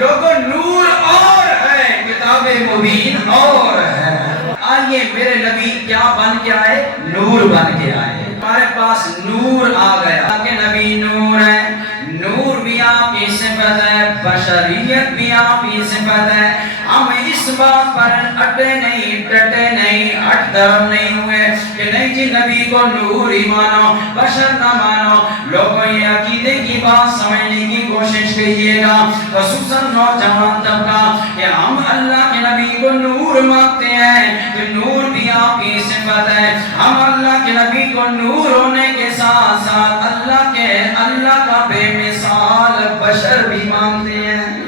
لوگوں نور اور ہے، کتاب مبین اور ہے۔ آئیے میرے نبی کیا بن کے آئے؟ نور بن کے آئے۔ ہمارے پاس نور آ گیا کہ نبی نور ہے، نور بھی آپ کی صفت ہے، بشریت بھی آپ کی صفت ہے۔ ہم اس بات پر اٹے نہیں، ڈٹے نہیں، ہٹ درم نہیں ہوئے کہ نہیں جی نبی کو نور ہی مانو، بشر نہ مانو۔ لوگوں یہ عقیدے کی بات سمجھنے کی کوشش کیجئے گا، خصوصاً نوجوان طبقہ، کہ ہم اللہ کے نبی کو نور مانتے ہیں تو نور بھی آپ کی صفت ہے۔ ہم اللہ کے نبی کو نور ہونے کے ساتھ ساتھ اللہ کا بے مثال بشر بھی مانتے ہیں۔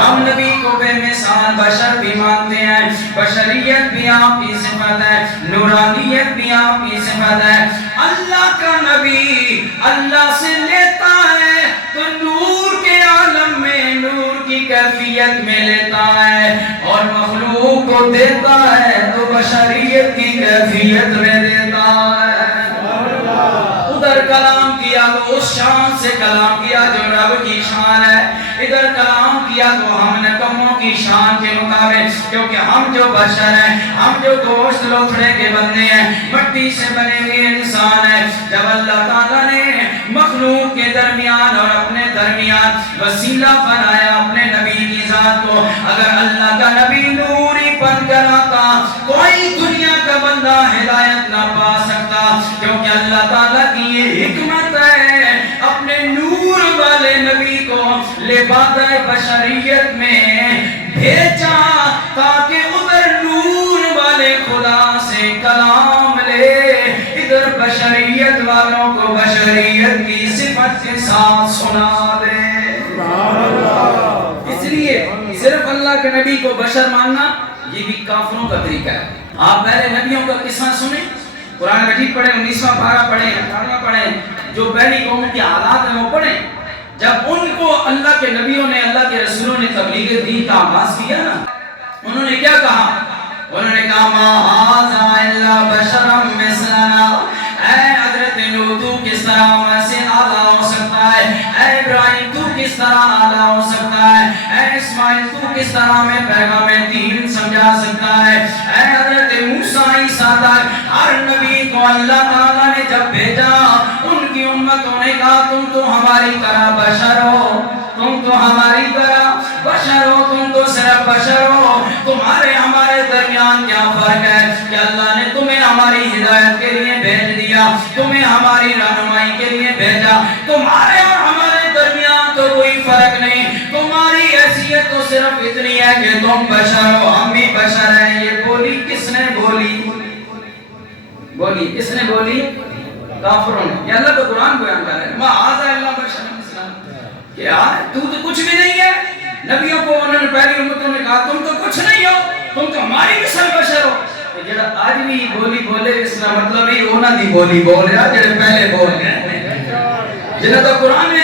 ہم نبی کو بے مثال بشر بھی مانتے ہیں، بشریت بھی آپ کی صفت ہے، نورانیت بھی آپ کی صفت ہے۔ اللہ کا نبی اللہ سے لیتا ہے تو نور کے عالم میں نور کی کیفیت میں لیتا ہے، اور مخلوق کو دیتا ہے تو بشریت کی کیفیت میں دیتا ہے۔ ادھر کلام کیا تو اس شان سے کلام کیا جو رب کی شان ہے، ادھر کلام کیا تو ہم نے کموں کی شان کے مطابق، کیونکہ ہم جو بشر ہیں، ہم جو گوشت لوتھڑے کے بندے ہیں، مٹی سے بنے ہوئے انسان ہیں۔ جب اللہ تعالیٰ نے مخلوق کے درمیان اور اپنے درمیان وسیلہ بنایا اپنے نبی کی ذات کو، اگر اللہ کا نبی نوری بن کر آتا کوئی دنیا کا بندہ ہدایت نہ پا سکتا، کیونکہ اللہ تعالیٰ کی یہ حکمت ہے اپنے نور والے نبی کو لبادہ بشریت میں بھیجا تاکہ ادھر نور والے خدا سے کلام لے، ادھر بشریت والوں کو بشریت کی صفت کے ساتھ سنا دے۔ اس لیے صرف اللہ کے نبی کو بشر ماننا یہ بھی کافروں کا طریقہ ہے۔ آپ پہلے نبیوں کا قصہ سنیں، قرآن مجید پڑھیں، 19واں پارہ پڑھیں، 18واں پڑھیں، جو پہلی قوم کے حالات ہیں وہ پڑھیں۔ جب ان کو اللہ کے نبیوں نے، اللہ کے رسولوں نے تبلیغ دین کا آغاز کیا نا، انہوں نے کیا کہا؟ انہوں نے کہا ما ھذا الا بشر مثلنا، اے حضرت نوح تو کس طرح ہم سے اعلیٰ ہو سکتا ہے، اے ابراہیم تو کس طرح اعلیٰ ہو سکتا ہے، اے اسماعیل تو کس طرح ہمیں پیغام دین سمجھا سکتا ہے، اے حضرت موسیٰ عیسیٰ تک ہر نبی کو اللہ تعالیٰ نے جب بھیجا ان کی امتوں نے کہا تم تو ہماری طرح بشر ہو، تم تو ہماری طرح بشر ہو، تم تو صرف بشر ہو، تمہارے ہمارے درمیان کیا فرق ہے کہ اللہ نے تمہیں ہماری ہدایت کے لیے بھیج دیا، تمہیں ہماری رہنمائی کے لیے بھیجا، تمہارے اور ہمارے درمیان تو کوئی فرق نہیں، تمہاری حیثیت تو صرف اتنی ہے کہ تم بشر ہو ہم بھی بشر ہیں۔ یہ بولی کس نے بولی؟ بولی کس نے بولی؟ کافروں نے۔ یہ اللہ کا قرآن بیان کر رہا ہے ما ھذا الا بشر مثلنا، کہ تو کچھ بھی نہیں ہے۔ نبیوں کو انہوں نے پہلی امتوں نے کہا تم تو کچھ نہیں ہو، تم تو ہماری مثل بشر ہو۔ جڑا آج بھی بولی بولے اس کا مطلب ہی انہاں دی بولی بول رہا جڑے پہلے بول گئے، جنہاں تو قرآن نے